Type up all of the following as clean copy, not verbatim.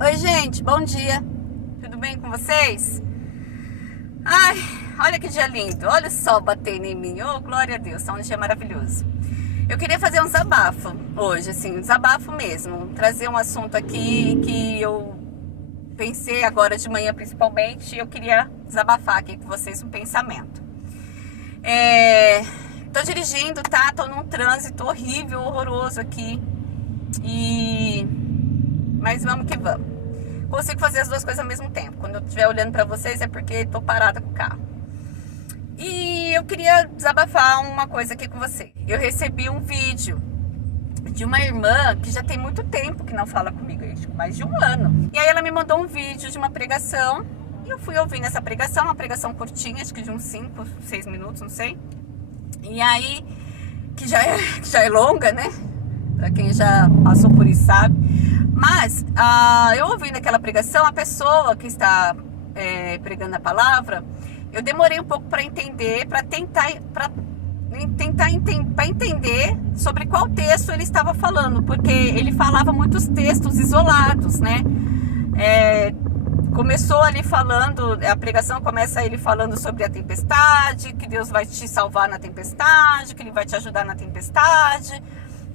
Oi, gente, bom dia. Tudo bem com vocês? Ai, olha que dia lindo. Olha o sol batendo em mim. Oh, glória a Deus, tá um dia maravilhoso. Eu queria fazer um desabafo hoje, assim, um desabafo mesmo. Trazer um assunto aqui que eu pensei agora de manhã, principalmente, e eu queria desabafar aqui com vocês um pensamento. Tô dirigindo, tá? Tô num trânsito horrível, horroroso aqui. Mas vamos que vamos. Consigo fazer as duas coisas ao mesmo tempo. Quando eu estiver olhando pra vocês é porque tô parada com o carro. E eu queria desabafar uma coisa aqui com vocês. Eu recebi um vídeo de uma irmã que já tem muito tempo que não fala comigo, acho que mais de um ano. E aí ela me mandou um vídeo de uma pregação. E eu fui ouvindo essa pregação, uma pregação curtinha, acho que de uns 5, 6 minutos, não sei. E aí, que já é longa, né? Pra quem já passou por isso sabe. Mas, eu ouvindo aquela pregação, a pessoa que está pregando a palavra, eu demorei um pouco para entender, para entender sobre qual texto ele estava falando, porque ele falava muitos textos isolados, né? Começou ali falando, a pregação começa ele falando sobre a tempestade, que Deus vai te salvar na tempestade, que Ele vai te ajudar na tempestade.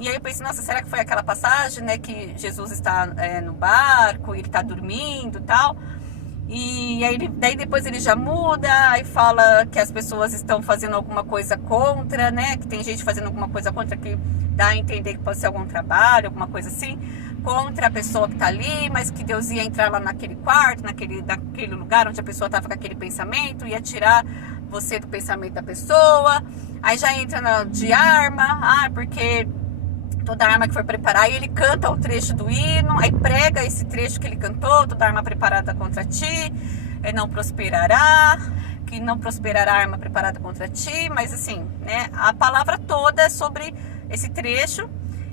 E aí eu pensei, nossa, será que foi aquela passagem, né, que Jesus está no barco, ele está dormindo e tal. E aí daí depois ele já muda, aí fala que as pessoas estão fazendo alguma coisa contra, né, que tem gente fazendo alguma coisa contra, que dá a entender que pode ser algum trabalho, alguma coisa assim, contra a pessoa que está ali, mas que Deus ia entrar lá naquele quarto, naquele lugar onde a pessoa estava com aquele pensamento, ia tirar você do pensamento da pessoa. Aí já entra de arma, porque toda arma que for preparar, e ele canta o trecho do hino, aí prega esse trecho que ele cantou, toda arma preparada contra ti, não prosperará, que não prosperará a arma preparada contra ti, mas assim, né, a palavra toda é sobre esse trecho,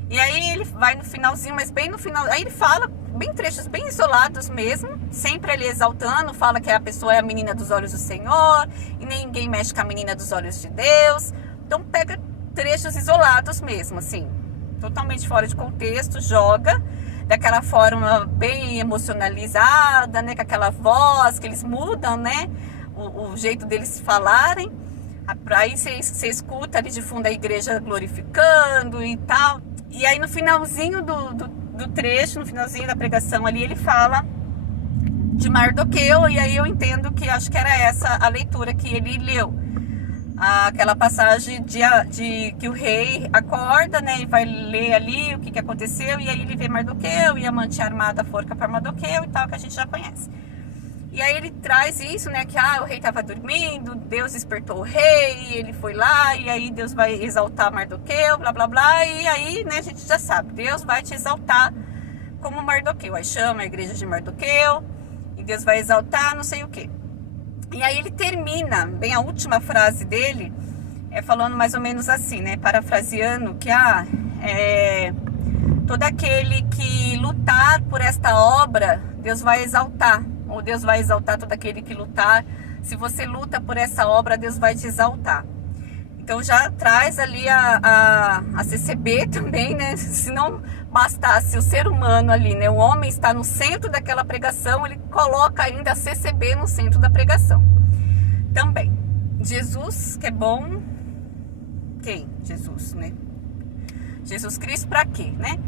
e aí ele vai no finalzinho, mas bem no final, aí ele fala, bem trechos bem isolados mesmo, sempre ele exaltando, fala que a pessoa é a menina dos olhos do Senhor, e ninguém mexe com a menina dos olhos de Deus, então pega trechos isolados mesmo, assim, totalmente fora de contexto, joga daquela forma bem emocionalizada, né, com aquela voz que eles mudam, né, o jeito deles falarem, aí você escuta ali de fundo a igreja glorificando e tal, e aí no finalzinho do trecho, no finalzinho da pregação ali, ele fala de Mardoqueu, e aí eu entendo que acho que era essa a leitura que ele leu. Aquela passagem de que o rei acorda, né, e vai ler ali o que aconteceu, e aí ele vê Mardoqueu e a mãe tinha armado a forca para Mardoqueu e tal, que a gente já conhece. E aí ele traz isso, né, que o rei estava dormindo, Deus despertou o rei, ele foi lá, e aí Deus vai exaltar Mardoqueu, blá blá blá, e aí, né, a gente já sabe, Deus vai te exaltar como Mardoqueu, aí chama a igreja de Mardoqueu, e Deus vai exaltar não sei o que. E aí ele termina, bem a última frase dele, falando mais ou menos assim, né? Parafraseando, que todo aquele que lutar por esta obra, Deus vai exaltar. Ou Deus vai exaltar todo aquele que lutar. Se você luta por essa obra, Deus vai te exaltar. Então já traz ali a CCB também, né? Se não bastasse o ser humano ali, né? O homem está no centro daquela pregação, ele coloca ainda a CCB no centro da pregação. Também. Jesus, que é bom. Quem? Jesus, né? Jesus Cristo para quê, né?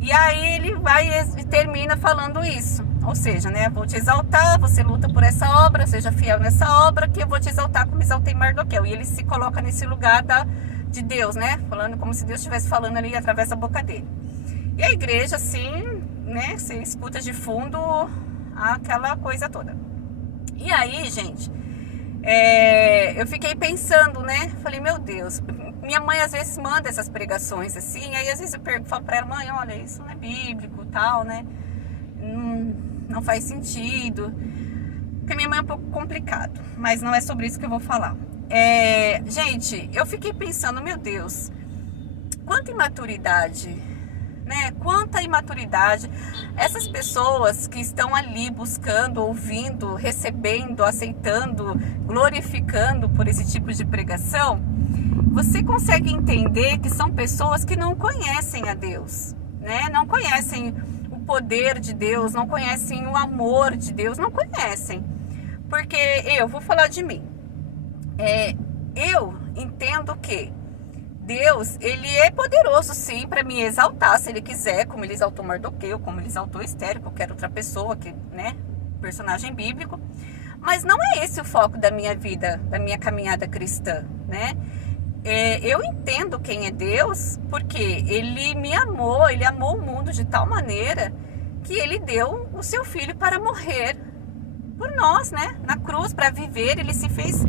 E aí ele vai e termina falando isso. Ou seja, né? Vou te exaltar, você luta por essa obra, seja fiel nessa obra, que eu vou te exaltar como exaltei Mardoqueu. E ele se coloca nesse lugar de Deus, né? Falando como se Deus estivesse falando ali através da boca dele. E a igreja, assim, né? Você escuta de fundo aquela coisa toda. E aí, gente, eu fiquei pensando, né? Falei, meu Deus, minha mãe às vezes manda essas pregações assim, aí às vezes eu falo pra ela, mãe, olha, isso não é bíblico, tal, né? Não faz sentido. Porque minha mãe é um pouco complicado, mas não é sobre isso que eu vou falar. Gente, eu fiquei pensando, meu Deus, quanta imaturidade, né? Quanta imaturidade. Essas pessoas que estão ali buscando, ouvindo, recebendo, aceitando, glorificando por esse tipo de pregação, você consegue entender que são pessoas que não conhecem a Deus, né? Não conhecem o poder de Deus, não conhecem o amor de Deus, não conhecem. Porque eu vou falar de mim. Eu entendo que Deus, ele é poderoso sim para me exaltar, se ele quiser, como ele exaltou Mardoqueu, como ele exaltou Esther, qualquer outra pessoa, que, né, personagem bíblico. Mas não é esse o foco da minha vida, da minha caminhada cristã, né? Eu entendo quem é Deus, porque ele me amou, ele amou o mundo de tal maneira que ele deu o seu filho para morrer por nós, né? Na cruz, para viver, ele se fez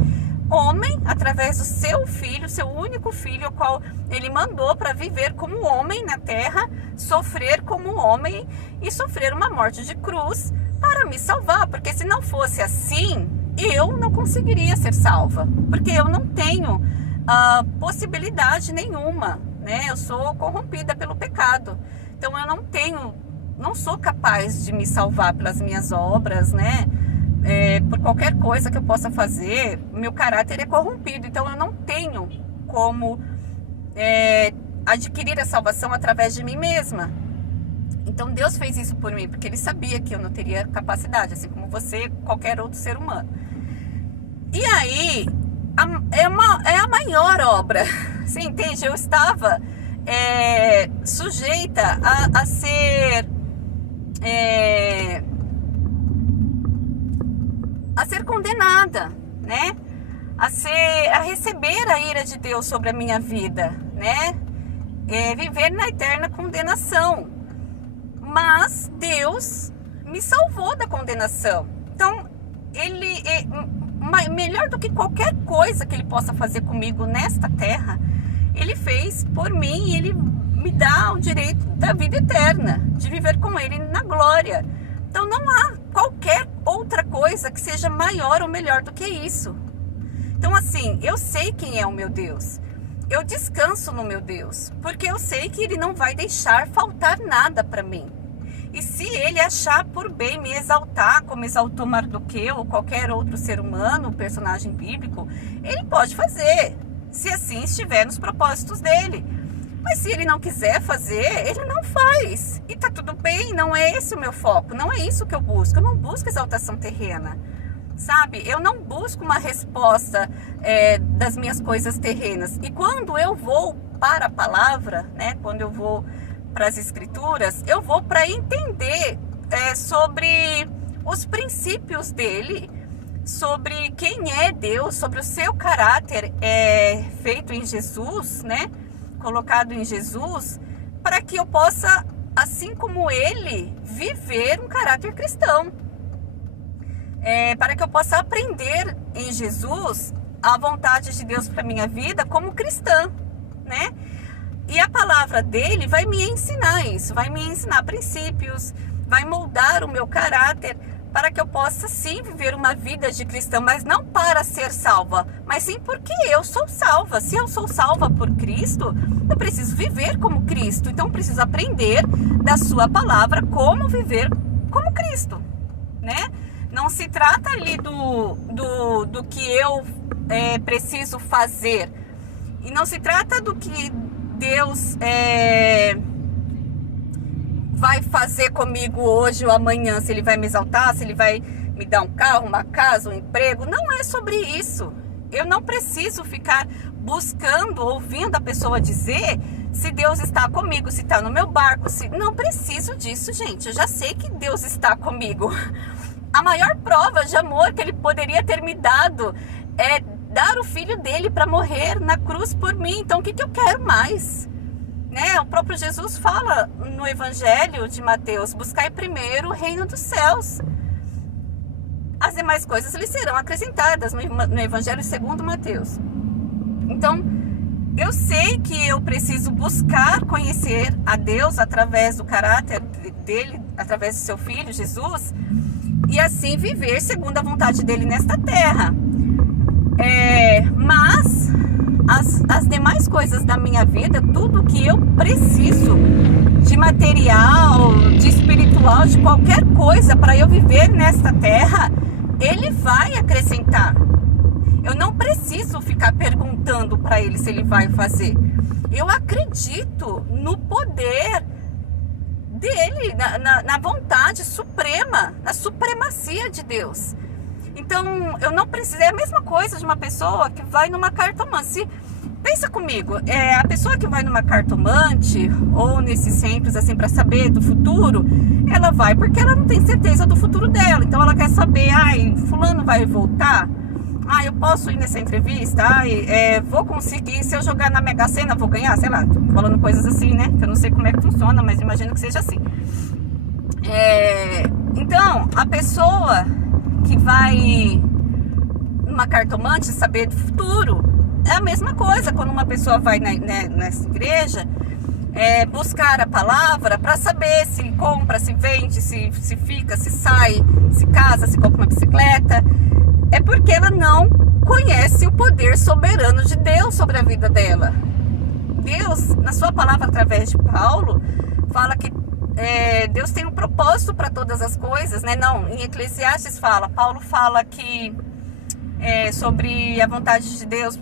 homem através do seu filho, seu único filho, o qual ele mandou para viver como homem na terra, sofrer como homem e sofrer uma morte de cruz para me salvar, porque se não fosse assim, eu não conseguiria ser salva, porque eu não tenho possibilidade nenhuma, né? Eu sou corrompida pelo pecado, então eu não sou capaz de me salvar pelas minhas obras, né? Por qualquer coisa que eu possa fazer, meu caráter é corrompido, então eu não tenho como adquirir a salvação através de mim mesma. Então Deus fez isso por mim, porque ele sabia que eu não teria capacidade, assim como você, qualquer outro ser humano. E aí, é a maior obra, você entende? Eu estava sujeita a ser condenada, né? A receber a ira de Deus sobre a minha vida, né? Viver na eterna condenação. Mas Deus me salvou da condenação. Então, ele melhor do que qualquer coisa que ele possa fazer comigo nesta terra, ele fez por mim e ele me dá o direito da vida eterna, de viver com ele na glória. Então não há qualquer outra coisa que seja maior ou melhor do que isso. Então assim, eu sei quem é o meu Deus. Eu descanso no meu Deus, porque eu sei que ele não vai deixar faltar nada para mim. E se ele achar por bem me exaltar, como exaltou Mardoqueu ou qualquer outro ser humano, personagem bíblico, ele pode fazer, se assim estiver nos propósitos dele. Mas se ele não quiser fazer, ele não faz. E tá tudo bem, não é esse o meu foco, não é isso que eu busco. Eu não busco exaltação terrena, sabe? Eu não busco uma resposta das minhas coisas terrenas. E quando eu vou para a palavra, né, quando eu vou para as escrituras, eu vou para entender sobre os princípios dele, sobre quem é Deus, sobre o seu caráter feito em Jesus, né? Colocado em Jesus, para que eu possa, assim como ele, viver um caráter cristão. Para que eu possa aprender em Jesus a vontade de Deus para minha vida como cristã, né? E a palavra dele vai me ensinar isso, vai me ensinar princípios, vai moldar o meu caráter para que eu possa sim viver uma vida de cristã, mas não para ser salva, mas sim porque eu sou salva. Se eu sou salva por Cristo, eu preciso viver como Cristo, então eu preciso aprender da sua palavra como viver como Cristo, né? Não se trata ali do que eu preciso fazer, e não se trata do que Deus vai fazer comigo hoje ou amanhã, se ele vai me exaltar, se ele vai me dar um carro, uma casa, um emprego. Não é sobre isso. Eu não preciso ficar buscando, ouvindo a pessoa dizer se Deus está comigo, se está no meu barco. Não preciso disso, gente. Eu já sei que Deus está comigo. A maior prova de amor que ele poderia ter me dado é dar o filho dele para morrer na cruz por mim. Então o que eu quero mais? Né? O próprio Jesus fala no Evangelho de Mateus: buscai primeiro o reino dos céus. As demais coisas lhes serão acrescentadas, no Evangelho segundo Mateus. Então, eu sei que eu preciso buscar conhecer a Deus através do caráter dele, através do seu Filho, Jesus, e assim viver segundo a vontade dele nesta terra. Mas as demais coisas da minha vida, tudo que eu preciso de material, de espiritual, de qualquer coisa para eu viver nesta terra, ele vai acrescentar. Eu não preciso ficar perguntando para ele se ele vai fazer. Eu acredito no poder dele, na vontade suprema, na supremacia de Deus. Então, eu não preciso, é a mesma coisa de uma pessoa que vai numa cartomante. Pensa comigo, a pessoa que vai numa cartomante ou nesses centros assim para saber do futuro, ela vai porque ela não tem certeza do futuro dela. Então ela quer saber, fulano vai voltar? Eu posso ir nessa entrevista? Vou conseguir, se eu jogar na Mega Sena, vou ganhar? Sei lá, tô falando coisas assim, né? Que eu não sei como é que funciona, mas imagino que seja assim. Então, a pessoa que vai numa cartomante saber do futuro, é a mesma coisa quando uma pessoa vai nessa igreja buscar a palavra para saber se compra, se vende, se fica, se sai, se casa, se compra uma bicicleta. É porque ela não conhece o poder soberano de Deus sobre a vida dela. Deus, na sua palavra através de Paulo, fala que Deus tem um propósito para todas as coisas, né? Não, em Eclesiastes Paulo fala que sobre a vontade de Deus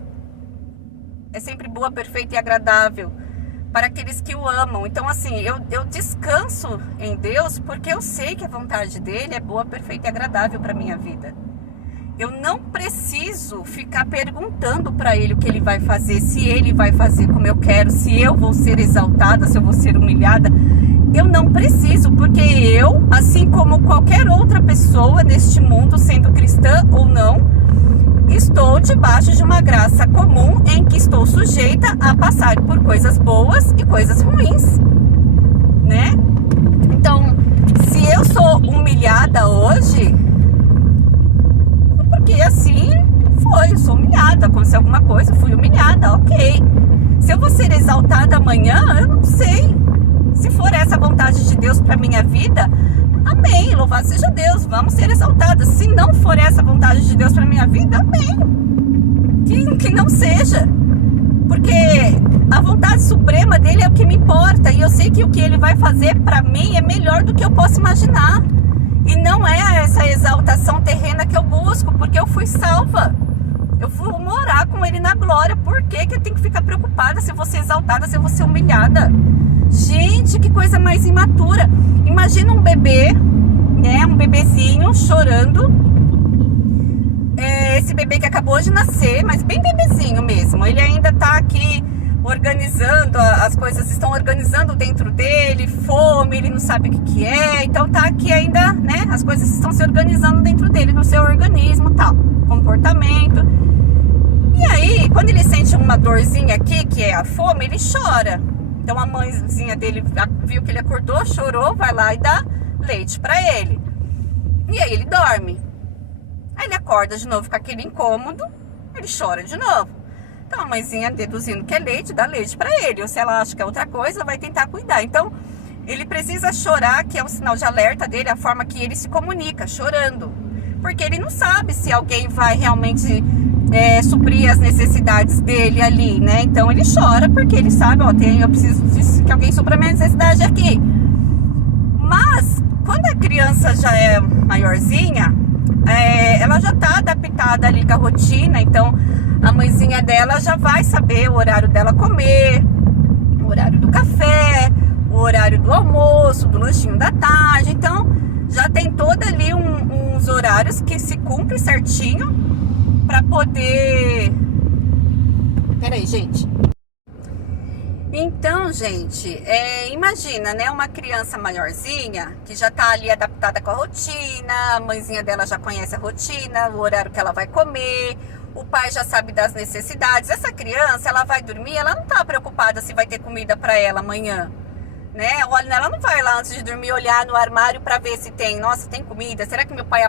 é sempre boa, perfeita e agradável para aqueles que o amam. Então, assim, eu descanso em Deus porque eu sei que a vontade dele é boa, perfeita e agradável para minha vida. Eu não preciso ficar perguntando para ele o que ele vai fazer, se ele vai fazer como eu quero, se eu vou ser exaltada, se eu vou ser humilhada. Eu não preciso, porque eu, assim como qualquer outra pessoa neste mundo, sendo cristã ou não, estou debaixo de uma graça comum em que estou sujeita a passar por coisas boas e coisas ruins, né? Então, se eu sou humilhada hoje, é porque assim foi, eu sou humilhada, aconteceu alguma coisa, fui humilhada, ok. Se eu vou ser exaltada amanhã, eu não sei. Se for essa a vontade de Deus para minha vida, amém, louvado seja Deus, vamos ser exaltadas. Se não for essa a vontade de Deus para minha vida, amém, que não seja, porque a vontade suprema dele é o que me importa, e eu sei que o que ele vai fazer para mim é melhor do que eu posso imaginar, e não é essa exaltação terrena que eu busco, porque eu fui salva, eu fui morar com ele na glória. Por que eu tenho que ficar preocupada se eu vou ser exaltada, se eu vou ser humilhada? Gente, que coisa mais imatura. Imagina um bebê, né, um bebezinho chorando. Esse bebê que acabou de nascer, mas bem bebezinho mesmo. Ele ainda tá aqui organizando, as coisas estão organizando dentro dele, fome, ele não sabe o que é. Então tá aqui ainda, né, as coisas estão se organizando dentro dele, no seu organismo, tal, comportamento. E aí, quando ele sente uma dorzinha aqui, que é a fome, ele chora. Então a mãezinha dele viu que ele acordou, chorou, vai lá e dá leite pra ele. E aí ele dorme. Aí ele acorda de novo com aquele incômodo, ele chora de novo. Então a mãezinha, deduzindo que é leite, dá leite pra ele. Ou se ela acha que é outra coisa, vai tentar cuidar. Então ele precisa chorar, que é um sinal de alerta dele, a forma que ele se comunica, chorando. Porque ele não sabe se alguém vai realmente suprir as necessidades dele ali, né? Então ele chora porque ele sabe, eu preciso que alguém supra a minha necessidade aqui. Mas quando a criança já é maiorzinha, ela já tá adaptada ali com a rotina. Então a mãezinha dela já vai saber o horário dela comer, o horário do café, o horário do almoço, do lanchinho da tarde. Então já tem todo ali uns horários que se cumpre certinho para poder... Peraí, gente. Então, gente, imagina, né, uma criança maiorzinha que já tá ali adaptada com a rotina, a mãezinha dela já conhece a rotina, o horário que ela vai comer, o pai já sabe das necessidades. Essa criança, ela vai dormir, ela não tá preocupada se vai ter comida para ela amanhã, né? Ela não vai lá antes de dormir olhar no armário para ver se tem, nossa, tem comida, será que meu pai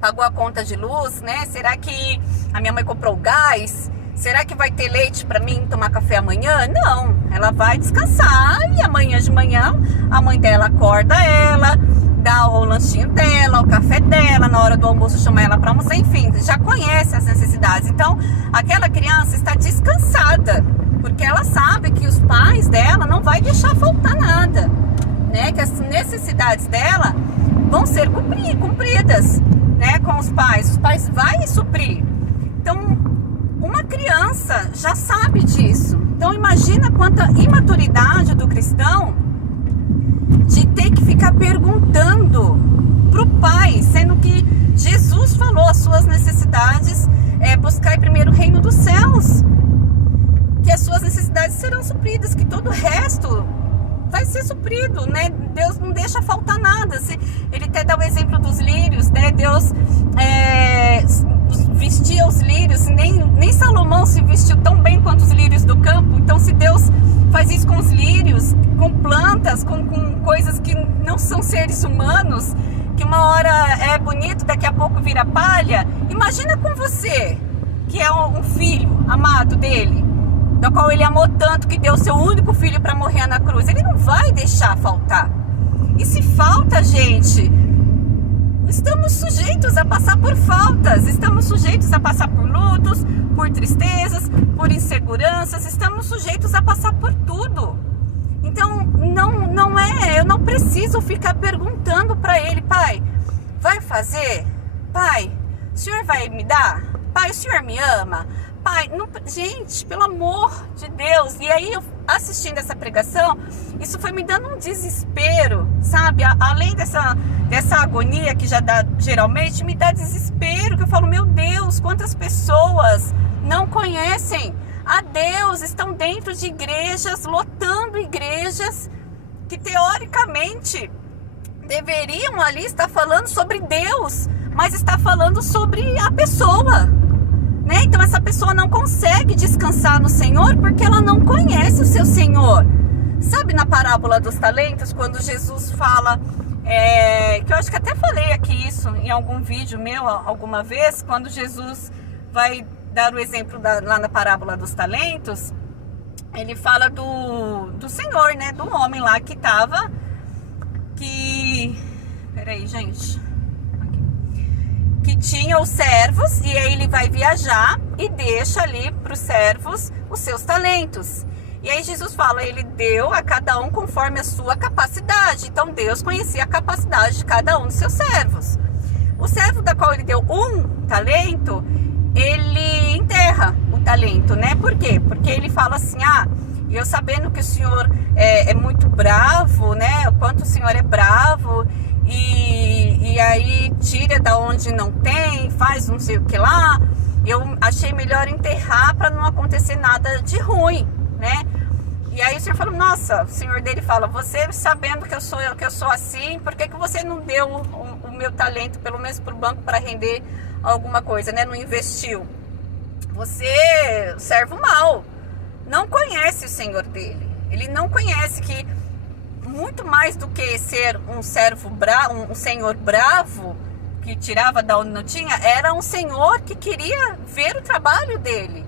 pagou a conta de luz, né? Será que a minha mãe comprou gás? Será que vai ter leite para mim tomar café amanhã? Não, ela vai descansar e amanhã de manhã a mãe dela acorda ela, dá o lanchinho dela, o café dela, na hora do almoço chama ela para almoçar, enfim, já conhece as necessidades. Então aquela criança está descansada, porque ela sabe que os pais dela não vai deixar faltar nada, né? Que as necessidades dela vão ser cumpridas, né? Com os pais vai suprir. Então, uma criança já sabe disso. Então, imagina quanta imaturidade do cristão de ter que ficar perguntando pro Pai, sendo que Jesus falou as suas necessidades buscar primeiro o reino dos céus, que as suas necessidades serão supridas, que todo o resto vai ser suprido, né? Deus não deixa faltar nada. Ele até dá o exemplo dos lírios, né? Deus vestia os lírios, nem Salomão se vestiu tão bem quanto os lírios do campo. Então, se Deus faz isso com os lírios, com plantas, com coisas que não são seres humanos, que uma hora é bonito, daqui a pouco vira palha, imagina com você, que é um filho amado dele, da qual ele amou tanto, que deu seu único filho para morrer na cruz. Ele não vai deixar faltar. E se falta, gente, estamos sujeitos a passar por faltas, estamos sujeitos a passar por lutos, por tristezas, por inseguranças, estamos sujeitos a passar por tudo. Então, eu não preciso ficar perguntando para ele: Pai, vai fazer? Pai, o Senhor vai me dar? Pai, o Senhor me ama? Pai, não, gente, pelo amor de Deus. E aí, eu assistindo essa pregação, isso foi me dando um desespero, sabe? Além dessa agonia que já dá, geralmente, me dá desespero, que eu falo: meu Deus, quantas pessoas não conhecem a Deus, estão dentro de igrejas, lotando igrejas, que teoricamente deveriam ali estar falando sobre Deus, mas está falando sobre a pessoa, né? Então essa pessoa não consegue descansar no Senhor porque ela não conhece o seu Senhor. Sabe, na parábola dos talentos, quando Jesus fala, que eu acho que até falei aqui isso em algum vídeo meu alguma vez, quando Jesus vai dar o exemplo lá na parábola dos talentos, ele fala do Senhor, né? Do homem lá que tava, peraí, gente, que tinha os servos, e aí ele vai viajar e deixa ali para os servos os seus talentos. E aí Jesus fala, ele deu a cada um conforme a sua capacidade. Então Deus conhecia a capacidade de cada um dos seus servos. O servo da qual ele deu um talento, ele enterra o talento, né? Por quê? Porque ele fala assim: eu sabendo que o Senhor é muito bravo, né? O quanto o Senhor é bravo, e aí tira da onde não tem, faz não sei o que lá. Eu achei melhor enterrar para não acontecer nada de ruim, né? E aí o Senhor falou: nossa, o Senhor dele fala: você sabendo que eu sou assim, por que você não deu o meu talento pelo menos para o banco para render alguma coisa, né? Não investiu. Você, servo mau, não conhece o Senhor dele. Ele não conhece que muito mais do que ser um servo bravo, um senhor bravo que tirava da onde não tinha, era um senhor que queria ver o trabalho dele,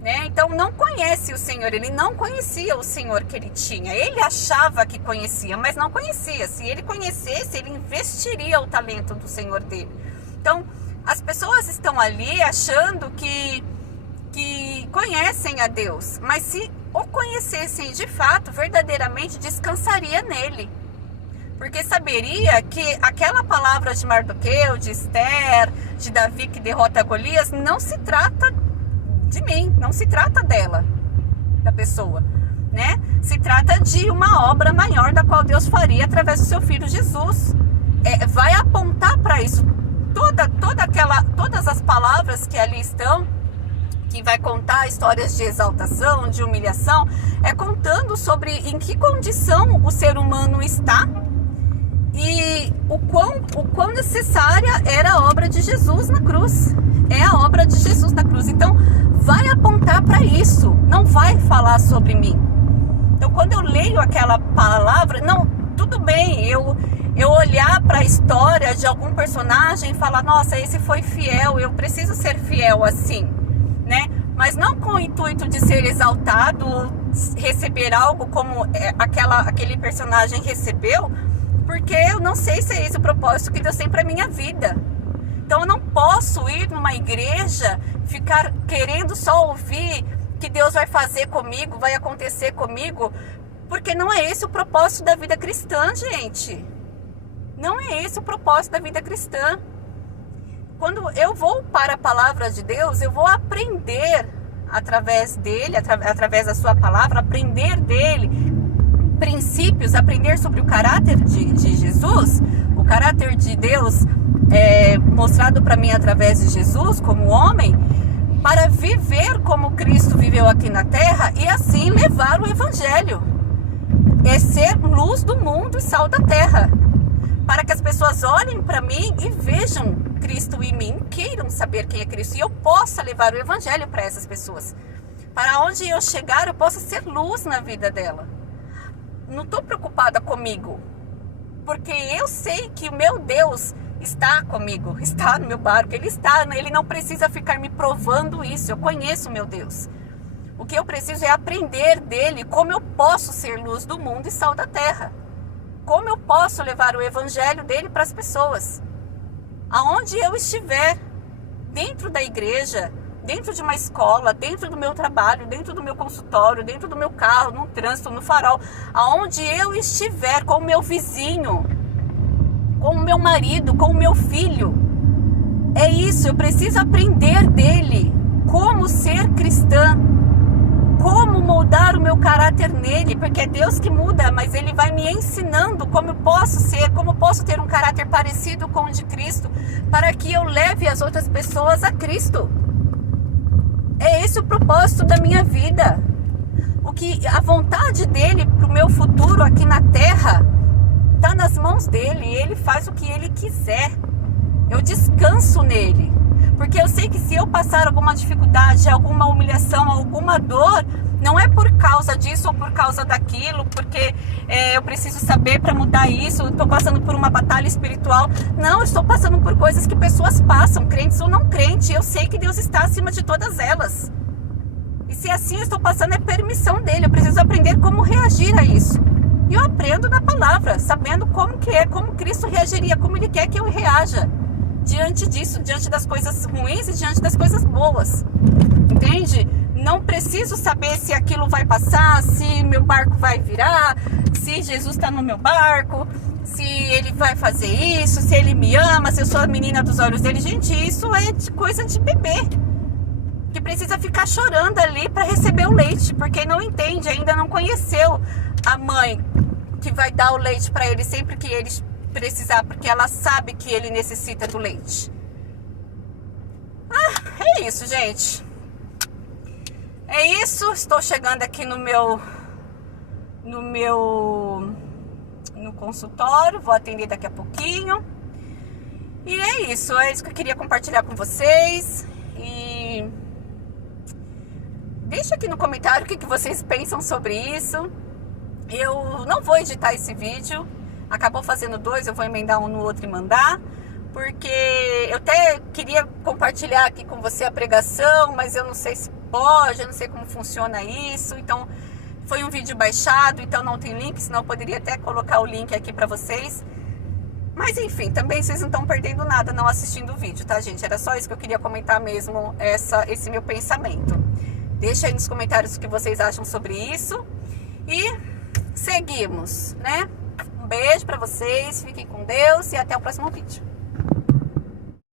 né? Então não conhece o Senhor, ele não conhecia o Senhor que ele tinha. Ele achava que conhecia, mas não conhecia. Se ele conhecesse, ele investiria o talento do Senhor dele. Então as pessoas estão ali achando que conhecem a Deus, mas se o conhecessem de fato, verdadeiramente, descansaria nele. Porque saberia que aquela palavra de Mardoqueu, de Esther, de Davi que derrota Golias, não se trata de mim, não se trata dela, da pessoa, né? Se trata de uma obra maior da qual Deus faria através do seu Filho Jesus. Vai apontar para isso. Todas as palavras que ali estão, que vai contar histórias de exaltação, de humilhação, contando sobre em que condição o ser humano está e o quão necessária era a obra de Jesus na cruz. É a obra de Jesus na cruz. Então, vai apontar para isso, não vai falar sobre mim. Então, quando eu leio aquela palavra, não, tudo bem, eu olhar para a história de algum personagem e falar: nossa, esse foi fiel, eu preciso ser fiel assim, né? Mas não com o intuito de ser exaltado, receber algo como aquele personagem recebeu, porque eu não sei se é esse o propósito que Deus tem para minha vida. Então eu não posso ir numa igreja, ficar querendo só ouvir que Deus vai fazer comigo, vai acontecer comigo, porque não é esse o propósito da vida cristã, gente. Não é esse o propósito da vida cristã. Quando eu vou para a palavra de Deus, eu vou aprender através dele, através da sua palavra, aprender dele princípios, aprender sobre o caráter de Jesus, o caráter de Deus mostrado para mim através de Jesus como homem, para viver como Cristo viveu aqui na terra e assim levar o evangelho. É ser luz do mundo e sal da terra, para que as pessoas olhem para mim e vejam Cristo em mim, queiram saber quem é Cristo, e eu possa levar o evangelho para essas pessoas. Para onde eu chegar, eu possa ser luz na vida dela. Não estou preocupada comigo, porque eu sei que o meu Deus está comigo, está no meu barco, Ele não precisa ficar me provando isso, eu conheço o meu Deus. O que eu preciso é aprender dele como eu posso ser luz do mundo e sal da terra. Como eu posso levar o evangelho dele para as pessoas. Aonde eu estiver, dentro da igreja, dentro de uma escola, dentro do meu trabalho, dentro do meu consultório, dentro do meu carro, no trânsito, no farol, aonde eu estiver, com o meu vizinho, com o meu marido, com o meu filho. É isso, eu preciso aprender dele, como ser cristã, como moldar o meu caráter nele, porque é Deus que muda, mas Ele vai me ensinando como eu posso ser, como eu posso ter um caráter parecido com o de Cristo, para que eu leve as outras pessoas a Cristo. É esse o propósito da minha vida. A vontade dele para o meu futuro aqui na terra está nas mãos dele. Ele faz o que ele quiser. Eu descanso nele. Porque eu sei que se eu passar alguma dificuldade, alguma humilhação, alguma dor, não é por causa disso ou por causa daquilo, porque eu preciso saber para mudar isso, estou passando por uma batalha espiritual. Não, eu estou passando por coisas que pessoas passam, crentes ou não crentes. Eu sei que Deus está acima de todas elas. E se assim eu estou passando, é permissão dele. Eu preciso aprender como reagir a isso. E eu aprendo na palavra, sabendo como Cristo reagiria, como Ele quer que eu reaja diante disso, diante das coisas ruins e diante das coisas boas. Entende? Não preciso saber se aquilo vai passar, se meu barco vai virar, se Jesus está no meu barco, se Ele vai fazer isso, se Ele me ama, se eu sou a menina dos olhos dele. Gente, isso é coisa de bebê, que precisa ficar chorando ali para receber o leite, porque não entende, ainda não conheceu a mãe que vai dar o leite para ele sempre que ele precisar, porque ela sabe que ele necessita do leite. É isso, gente. É isso. Estou chegando aqui no consultório. Vou atender daqui a pouquinho. E é isso que eu queria compartilhar com vocês. E deixa aqui no comentário o que vocês pensam sobre isso. Eu não vou editar esse vídeo. Acabou fazendo 2, eu vou emendar um no outro e mandar, porque eu até queria compartilhar aqui com você a pregação, mas eu não sei se pode, eu não sei como funciona isso. Então foi um vídeo baixado, então não tem link, senão eu poderia até colocar o link aqui para vocês. Mas enfim, também vocês não estão perdendo nada não assistindo o vídeo, tá, gente? Era só isso que eu queria comentar mesmo, esse meu pensamento. Deixa aí nos comentários o que vocês acham sobre isso. E seguimos, né? Um beijo pra vocês, fiquem com Deus e até o próximo vídeo.